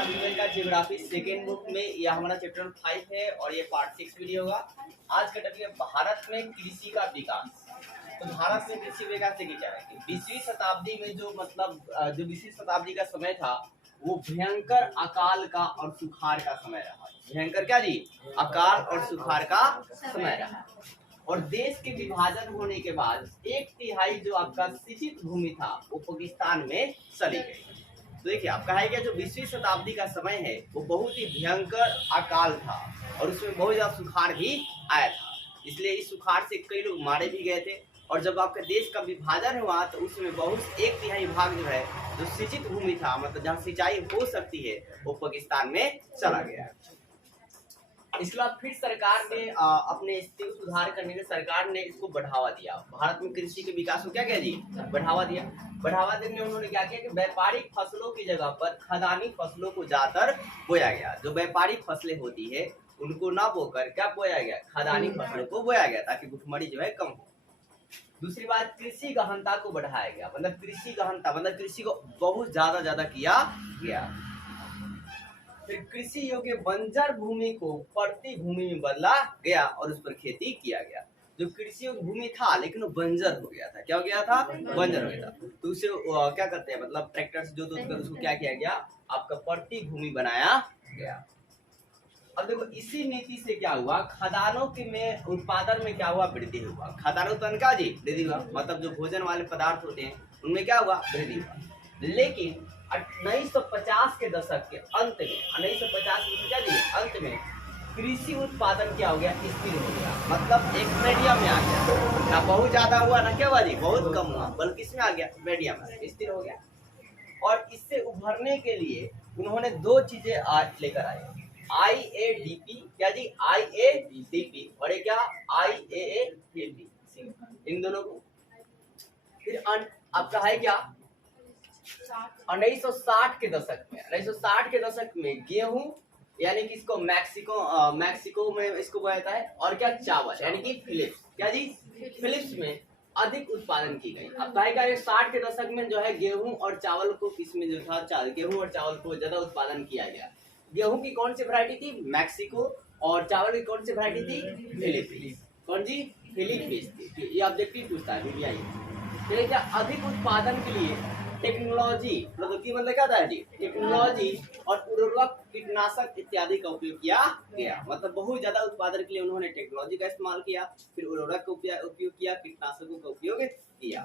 नमस्कार भूगोल का ज्योग्राफी सेकेंड बुक में यह हमारा चैप्टर 5 है और ये पार्ट 6 वीडियो होगा। आज का टॉपिक है भारत में कृषि का विकास। तो भारत में कृषि विकास से क्या है कि 20वीं शताब्दी में जो 20वीं शताब्दी का समय था वो भयंकर अकाल का और सुखाड़ का समय रहा। भयंकर क्या जी? अकाल और सुखाड़ का समय रहा। और देश के विभाजन होने के बाद 1/3 जो आपका सिंचित भूमि था वो पाकिस्तान में चली गई। तो देखिए आपका है क्या, जो 20वीं शताब्दी का समय है वो बहुत ही भयंकर अकाल था और उसमें बहुत ज्यादा सुखाड़ भी आया था। इसलिए इस सुखाड़ से कई लोग मारे भी गए थे। और जब आपका देश का विभाजन हुआ तो उसमें बहुत 1/3 भाग जो है जो सिंचित भूमि था, मतलब जहाँ सिंचाई हो सकती है, वो पाकिस्तान में चला गया। इसके बाद फिर सरकार ने अपने स्थिति को सुधार करने के सरकार ने इसको बढ़ावा दिया। भारत में कृषि के विकास को क्या किया जी? बढ़ावा दिया। बढ़ावा देने में उन्होंने क्या किया कि व्यापारिक फसलों की जगह पर खदानी फसलों को ज्यादातर बोया गया। जो व्यापारिक फसलें होती है उनको ना बोकर क्या बोया गया? खदानी फसलों को बोया गया ताकि भुखमरी जो है कम हो। दूसरी बात, कृषि गहनता को बढ़ाया गया। मतलब कृषि गहनता मतलब कृषि को बहुत ज्यादा किया गया। फिर कृषि योग्य बंजर भूमि को पड़ती भूमि में बदला गया और उस पर खेती किया गया। जो कृषि योग्य भूमि था लेकिन वो बंजर हो गया था। क्या हो गया था? बंजर हो गया था। तो उसे क्या करते हैं, मतलब ट्रैक्टर से जोत कर उसको क्या किया गया? आपका पड़ती भूमि बनाया गया। अब देखो इसी नीति से क्या हुआ, खदानों के में उत्पादन में क्या हुआ? वृद्धि हुआ। खदानों उत्पादन का जी वृद्धि हुआ, मतलब जो भोजन वाले पदार्थ होते हैं उनमें क्या हुआ? वृद्धि हुआ। लेकिन 1950 के दशक के अंत में 1950 क्या जी अंत में कृषि उत्पादन क्या हो गया? स्थिर हो गया। मतलब एक मीडियम में आ गया। ना बहुत ज्यादा हुआ ना क्या हुआ जी बहुत कम हुआ, बल्कि इसमें आ गया मीडियम में स्थिर हो गया। और इससे उभरने के लिए उन्होंने दो चीजें आज लेकर आए, IADP क्या जी? IADP और एक क्या? IAAP। इन दोनों को फिर आपका है क्या 1960 के दशक में गेहूं यानी कि इसको मैक्सिको में इसको बोया जाता है। और क्या? चावल यानी कि फिलिप्स। क्या जी? फिलिप्स में अधिक उत्पादन की गई। अब कहेगा 60 के दशक में जो है गेहूं और चावल को किसमें जो था गेहूं और चावल को ज्यादा उत्पादन किया गया। गेहूं की कौन सी वैरायटी थी? मैक्सिको। और चावल की कौन सी वैरायटी थी? फिलिपींस। कौन जी? फिलिपींस थी। ये ऑब्जेक्टिव पूछता है बीबीआई। क्या अधिक उत्पादन के लिए टेक्नोलॉजी मतलब क्या था जी? टेक्नोलॉजी और उर्वरक कीटनाशक इत्यादि का उपयोग किया गया। मतलब बहुत ज्यादा उत्पादन के लिए उन्होंने टेक्नोलॉजी का इस्तेमाल किया, फिर उर्वरक का उपयोग किया, कीटनाशकों का उपयोग किया।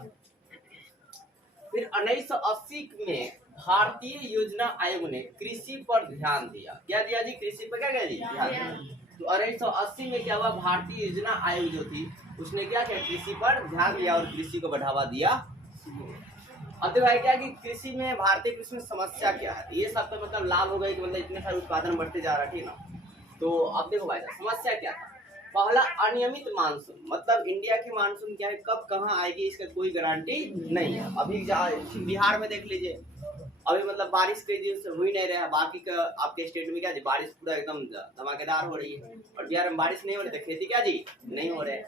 फिर 1980 में भारतीय योजना आयोग ने कृषि पर ध्यान दिया। क्या दिया जी? कृषि पर क्या किया जी? ध्यान। तो 1980 में क्या हुआ? भारतीय योजना आयोग जो थी उसने क्या किया? कृषि पर ध्यान दिया और कृषि को बढ़ावा दिया। अब देखो है क्या कि कृषि में भारतीय कृषि में समस्या क्या है? ये सब तो मतलब लाभ हो गए कि मतलब इतने सारे उत्पादन बढ़ते जा रहा, ठीक ना। तो अब देखो भाई समस्या क्या था। पहला, अनियमित मानसून। मतलब इंडिया की मानसून क्या है, कब कहाँ आएगी इसका कोई गारंटी नहीं है। अभी बिहार में देख लीजिए, अभी मतलब बारिश कई दिन से हो ही नहीं रहा। बाकी का आपके स्टेट में क्या जी बारिश पूरा एकदम धमाकेदार हो रही है और बिहार में बारिश नहीं हो रही तो खेती क्या जी नहीं हो रहे।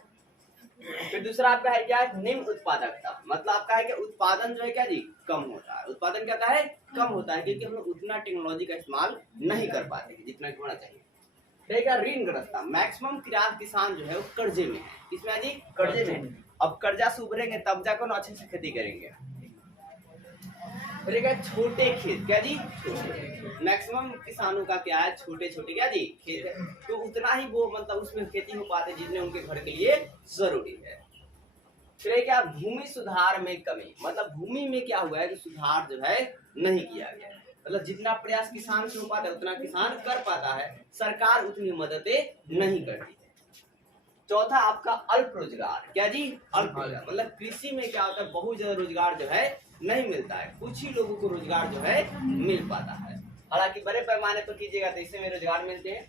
फिर दूसरा आपका है क्या? निम्न उत्पादकता। मतलब आपका है कि उत्पादन जो है क्या जी कम होता है। उत्पादन क्या है? कम होता है क्योंकि हम लोग उतना टेक्नोलॉजी का इस्तेमाल नहीं कर पाते जितना होना चाहिए। ठीक है। ऋणग्रस्तता। मैक्सिमम किसान जो है वो कर्जे में। किसमें है जी? कर्जे में। अब कर्जा से उभरेंगे तब जाकर अच्छे से खेती करेंगे। फिर छोटे खेत। क्या जी? मैक्सिमम किसानों का क्या है? छोटे क्या जी खेत है, तो उतना ही वो मतलब उसमें खेती हो पाते जितने उनके घर के लिए जरूरी है। फिर क्या? भूमि सुधार में कमी। मतलब भूमि में क्या हुआ है कि सुधार जो है नहीं किया गया। मतलब जितना प्रयास किसान से हो पाता है उतना किसान कर पाता है, सरकार उतनी मददें नहीं करती है। चौथा आपका अल्प रोजगार। क्या जी? अल्प रोजगार। मतलब कृषि में क्या होता है, बहुत ज्यादा रोजगार जो है नहीं मिलता है, कुछ ही लोगों को रोजगार जो है मिल पाता है। हालांकि बड़े पैमाने पर कीजिएगा तो इससे में रोजगार मिलते हैं।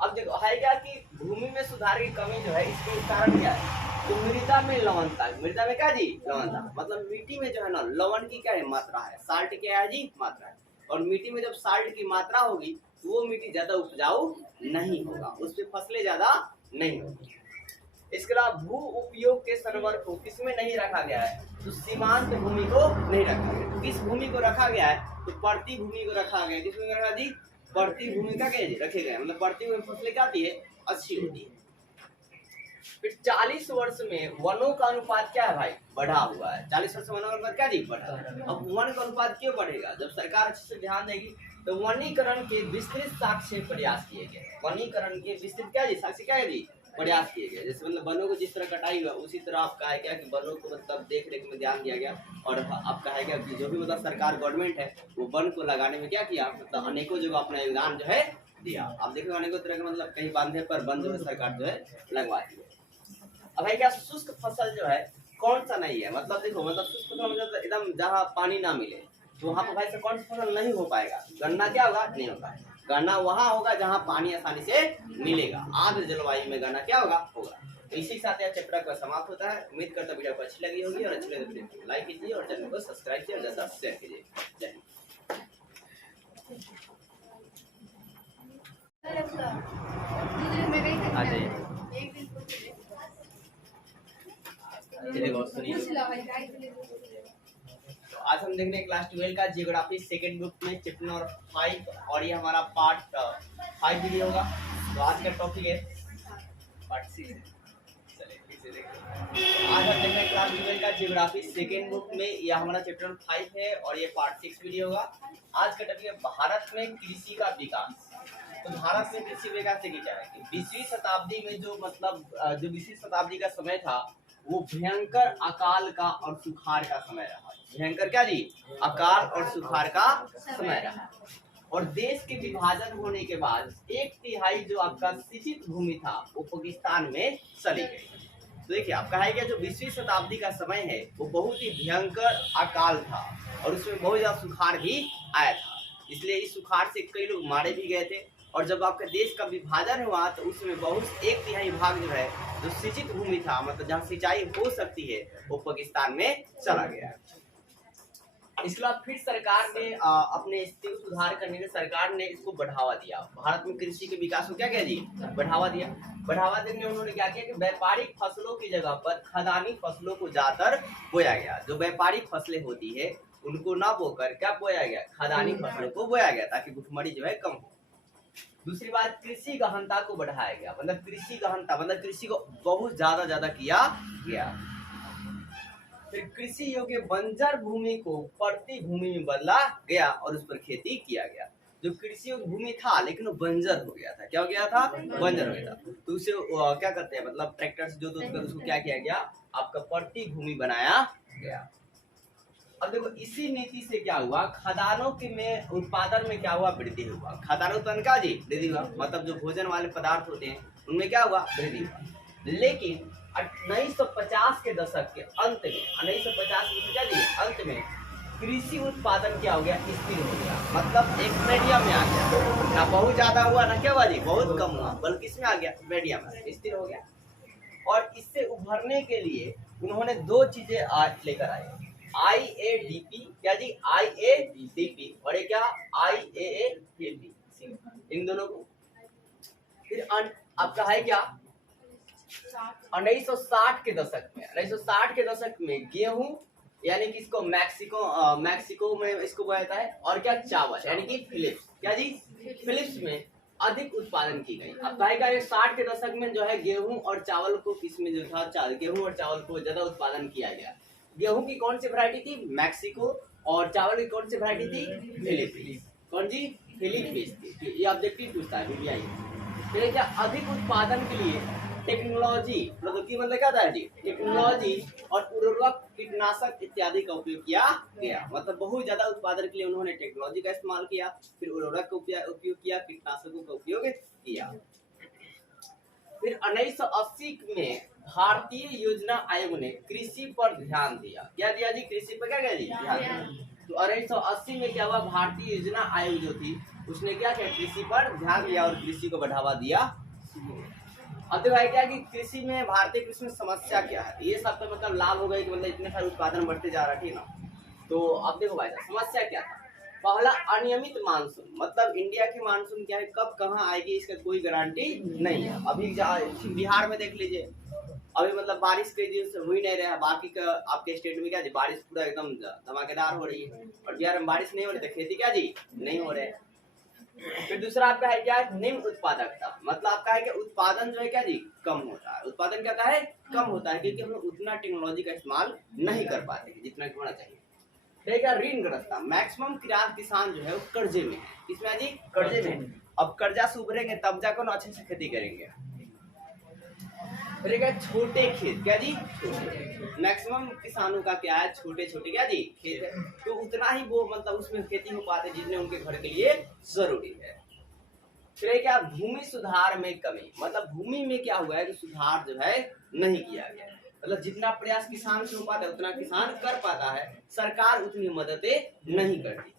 अब देखो है क्या कि भूमि में सुधार की कमी जो है इसके कारण क्या है, तो मृदा में लवणता। मृदा में क्या जी? लवणता। मतलब मिट्टी में जो है ना लवण की क्या है? मात्रा है। साल्ट क्या है जी? मात्रा है। और मिट्टी में जब साल्ट की मात्रा होगी तो वो मिट्टी ज्यादा उपजाऊ नहीं होगा, उस पर फसलें ज्यादा नहीं होगी। इसके अलावा भू उपयोग के सर्वर को किसमें नहीं रखा गया है? तो सीमांत भूमि को नहीं रखा गया। किस भूमि को रखा गया है, तो प्रति भूमि को रखा गया। किस भूमि को रखा जी, प्रति भूमि का क्या रखे गए, मतलब प्रति भूमि फसलें क्या आती है, 80 होती है। फिर 40 वर्ष में वनों का अनुपात क्या है भाई, बढ़ा हुआ है। 40 वर्ष में वनों का अनुपात क्या जी, बढ़ा। अब वन का अनुपात क्यों बढ़ेगा, जब सरकार अच्छे से ध्यान देगी तो वनीकरण के विस्तृत साक्ष्य प्रयास किए गए। वनीकरण के विस्तृत क्या जी, साक्ष्य क्या है जी, प्रयास किए गए। जैसे मतलब वनों को जिस तरह कटाई हुआ उसी तरह आपका है क्या कि वनों को मतलब देख रेख में ध्यान दिया गया। और आपका है क्या कि जो भी मतलब सरकार गवर्नमेंट है वो वन को लगाने में क्या किया, मतलब अनेकों जगह अपना योगदान जो है दिया। आप देखिए अनेकों तरह के मतलब कहीं बांधे पर वन जो है सरकार जो है लगवाती है। अब है क्या, शुष्क फसल जो है कौन सा नहीं है, मतलब देखो मतलब शुष्क फसल मतलब एकदम जहाँ पानी ना मिले तो वहाँ पर भाई से कौन सा फसल नहीं हो पाएगा, गन्ना क्या होगा, नहीं होगा। गन्ना वहाँ होगा जहाँ पानी आसानी से मिलेगा। आर्द्र जलवायु में गन्ना क्या होगा, होगा। तो इसी के साथ यह चैप्टर का समाप्त होता है। उम्मीद करता हूँ वीडियो को अच्छी लगी होगी, और अच्छी लगे तो लाइक कीजिए और चैनल को सब्सक्राइब कीजिए और ज़्यादा शेयर कीजिए। जय हिंद। आज हम देख रहे हैं क्लास 12 का जियोग्राफी सेकंड बुक में चैप्टर नंबर 5, और ये हमारा पार्ट 5 वीडियो होगा। तो आज का टॉपिक है पार्ट 6। चलिए फिर से देखते हैं। आज हम देख रहे हैं क्लास 12 का जियोग्राफी सेकंड बुक में, यह हमारा चैप्टर नंबर 5 है और ये पार्ट 6 वीडियो होगा। आज का टॉपिक है भारत में कृषि का विकास। तो भारत में कृषि विकास से क्या है कि 20वीं शताब्दी में जो मतलब जो 20वीं शताब्दी का समय था वो भयंकर अकाल का और सुखाड़ का समय रहा। भयंकर क्या जी, अकाल और सुखाड़ का समय रहा। और देश के विभाजन होने के बाद 1/3 जो आपका सिंचित भूमि था वो पाकिस्तान में चली गई। तो देखिए आपका है क्या, जो 20वीं शताब्दी का समय है वो बहुत ही भयंकर अकाल था और उसमें बहुत ज्यादा सुखाड़ भी आया था। इसलिए इस सुखाड़ से कई लोग मारे भी गए थे। और जब आपका देश का विभाजन हुआ तो उसमें बहुत 1/3 भाग जो है जो सिंचित भूमि था, मतलब जहाँ सिंचाई हो सकती है, वो पाकिस्तान में चला गया। इसके बाद फिर सरकार ने अपने स्थिति को सुधार करने के सरकार ने इसको बढ़ावा दिया। भारत में कृषि के विकास को क्या किया जी, बढ़ावा दिया। बढ़ावा देने में उन्होंने क्या किया कि व्यापारिक फसलों की जगह पर खदानी फसलों को ज्यादातर बोया गया। जो व्यापारिक फसलें होती है उनको ना बोकर क्या बोया गया, खदानी फसलों को बोया गया, ताकि भुखमरी जो है कम हो। दूसरी बात, कृषि गहनता को बढ़ाया गया। मतलब कृषि गहनता मतलब कृषि को बहुत ज्यादा किया गया। फिर कृषि योग्य बंजर भूमि को पड़ती भूमि में बदला गया और उस पर खेती किया गया। जो कृषि योग्य भूमि था लेकिन वो बंजर हो गया था। क्या हो गया था, बंजर हो गया था। तो उसे क्या करते हैं, मतलब ट्रैक्टर से जोत कर उसको क्या किया गया, आपका पड़ती भूमि बनाया गया। अब देखो इसी नीति से क्या हुआ, खदानों के में उत्पादन में क्या हुआ, वृद्धि हुआ। खदान उत्पादन का जी वृद्धि हुआ, मतलब जो भोजन वाले पदार्थ होते हैं उनमें क्या हुआ, वृद्धि हुआ। लेकिन 1950 के दशक के अंत में, 1950 में क्या जी अंत में कृषि उत्पादन क्या हो गया, स्थिर हो गया। मतलब एक मीडियम में आ गया, ना बहुत ज्यादा हुआ ना क्या हुआ जी बहुत कम हुआ, बल्कि इसमें आ गया मीडियम में स्थिर हो गया। और इससे उभरने के लिए उन्होंने 2 चीजें आज लेकर आए, IADP क्या जी, IADP और ये क्या IAAP, इन दोनों को। फिर आपका है क्या 1960 के दशक में, 1960 के दशक में गेहूं यानी कि इसको मैक्सिको में इसको बोया जाता है, और क्या चावल यानी कि फिलिप्स, क्या जी फिलिप्स में अधिक उत्पादन की गई। अब का 60 के दशक में जो है गेहूं और चावल को किसमें जो था, गेहूं और चावल को ज्यादा उत्पादन किया गया। गेहूं की कौन सी वैरायटी थी, मैक्सिको, और चावल की कौन सी वैरायटी थी, फिलिपींस। कौन जी, फिलिपींस थी। ये ऑब्जेक्टिव पूछता है बीबीआई। फिर क्या अधिक उत्पादन के लिए टेक्नोलॉजी, प्रौद्योगिकी मतलब क्या था जी, टेक्नोलॉजी और उर्वरक कीटनाशक इत्यादि का उपयोग किया गया। मतलब बहुत ज्यादा उत्पादन के लिए उन्होंने टेक्नोलॉजी का इस्तेमाल किया, फिर उर्वरक का उपयोग किया, कीटनाशकों का उपयोग किया। फिर 1980 में भारतीय योजना आयोग ने कृषि पर ध्यान दिया। क्या दिया जी, कृषि पर क्या दिया, ध्यान दिया। तो 1980 में क्या हुआ, भारतीय योजना आयोग जो थी उसने क्या किया, कृषि पर ध्यान दिया और कृषि को बढ़ावा दिया। अब देखो भाई क्या कि कृषि में, भारतीय कृषि में समस्या क्या है, ये सब तो मतलब लाभ हो गई कि मतलब इतने सारे उत्पादन बढ़ते जा रहा है, ठीक ना। तो अब देखो भाई समस्या क्या था, पहला अनियमित मानसून। मतलब इंडिया की मानसून क्या है, कब कहाँ आएगी इसका कोई गारंटी नहीं है। अभी बिहार में देख लीजिए, अभी मतलब बारिश के दिन से हुई नहीं रहा, बाकी का आपके स्टेट में क्या जी बारिश पूरा एकदम धमाकेदार हो रही है, और बिहार में बारिश नहीं हो रही तो खेती क्या जी नहीं हो रहे। फिर दूसरा आपका है क्या, निम्न उत्पादकता, मतलब आपका है कि उत्पादन जो है क्या जी कम होता है। उत्पादन क्या होता है, कम होता है, क्योंकि हम लोग उतना टेक्नोलॉजी का इस्तेमाल नहीं कर पाते जितना कि होना चाहिए। ठीक है, ऋणग्रस्तता, मैक्सिमम किसान जो है वो कर्जे में है। किसमें है जी, कर्जे में। अब कर्जा से उभरेंगे तब जाकर ना अच्छे से खेती करेंगे। फिर क्या, छोटे खेत, क्या जी छोटे, मैक्सिमम किसानों का क्या है छोटे छोटे क्या जी खेत है, तो उतना ही वो मतलब उसमें खेती हो पाते जितने उनके घर के लिए जरूरी है। फिर क्या, भूमि सुधार में कमी, मतलब भूमि में क्या हुआ है कि सुधार जो है नहीं किया गया, मतलब जितना प्रयास किसान से हो पाता है उतना किसान कर पाता है, सरकार उतनी मददें नहीं करती है।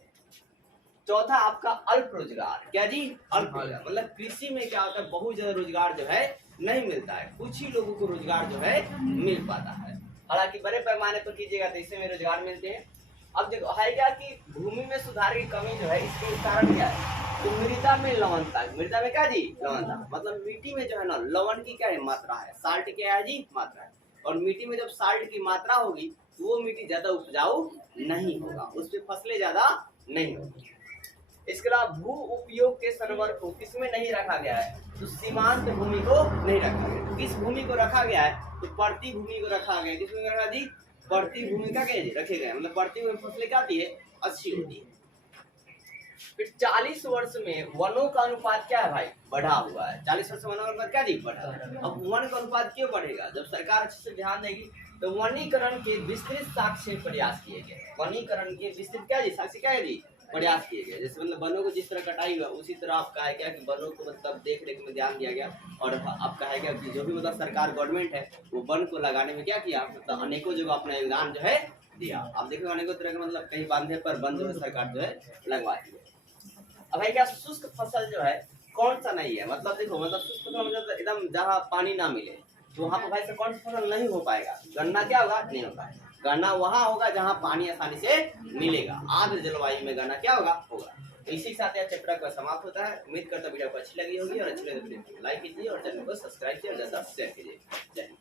चौथा आपका अल्प रोजगार, क्या जी अल्प रोजगार, मतलब कृषि में क्या होता है बहुत ज्यादा रोजगार जो है नहीं मिलता है, कुछ ही लोगों को रोजगार जो है मिल पाता है। हालांकि बड़े पैमाने पर कीजिएगा तो इससे में रोजगार मिलते हैं। अब देखो है क्या कि भूमि में सुधार की कमी जो है इसके कारण क्या है, तो मृदा में लवणता, मृदा में क्या जी लवणता, मतलब मिट्टी में जो है ना लवण की क्या है मात्रा है, साल्ट क्या है जी मात्रा है, और मिट्टी में जब साल्ट की मात्रा होगी तो वो मिट्टी ज्यादा उपजाऊ नहीं होगा, उस पर फसलें ज्यादा नहीं होगी। इसके अलावा भू उपयोग के संवर्ग को किसमें नहीं रखा गया है, तो सीमांत भूमि को नहीं रखा गया। तो किस भूमि को रखा गया है, तो प्रति भूमि को रखा गया। किसमें रखा जी, प्रति भूमि का क्या रखे गए, मतलब प्रति भूमि फसलें क्या आती है अच्छी होती है। फिर 40 वर्ष में वनों का अनुपात क्या है भाई, बढ़ा हुआ है। 40 वर्ष में वनों का अनुपात क्या जी बढ़ा। अब वन का अनुपात क्यों बढ़ेगा, जब सरकार अच्छे से ध्यान देगी तो वनीकरण के विस्तृत साक्ष्य प्रयास किए गए, वनीकरण के विस्तृत क्या जी साक्ष्य क्या है जी प्रयास किए गए। जैसे मतलब वनों को जिस तरह कटाई हुआ उसी तरह आपका है क्या कि वनों को मतलब देख रेख में ध्यान दिया गया, और आपका है क्या कि जो भी मतलब सरकार गवर्नमेंट है वो वन को लगाने में क्या किया, मतलब अनेकों जगह अपना योगदान जो है दिया। आप देखो अनेकों तरह के मतलब कहीं बांधे पर वन जो है सरकार जो है लगवाती है। अब है क्या, शुष्क फसल जो है कौन सा नहीं है, मतलब देखो मतलब शुष्क फसल मतलब एकदम जहाँ पानी ना मिले तो वहाँ पर भाई से कौन सा फसल नहीं हो पाएगा, गन्ना क्या होगा नहीं होगा, गन्ना वहाँ होगा जहाँ पानी आसानी से मिलेगा, आर्द्र जलवायु में गन्ना क्या होगा होगा। तो इसी के साथ यह चैप्टर का समाप्त होता है। उम्मीद करता हूँ वीडियो को अच्छी लगी होगी, और अच्छी लगे तो वीडियो को लाइक कीजिए और चैनल को सब्सक्राइब कीजिए और ज्यादा शेयर कीजिए। जय हिंद।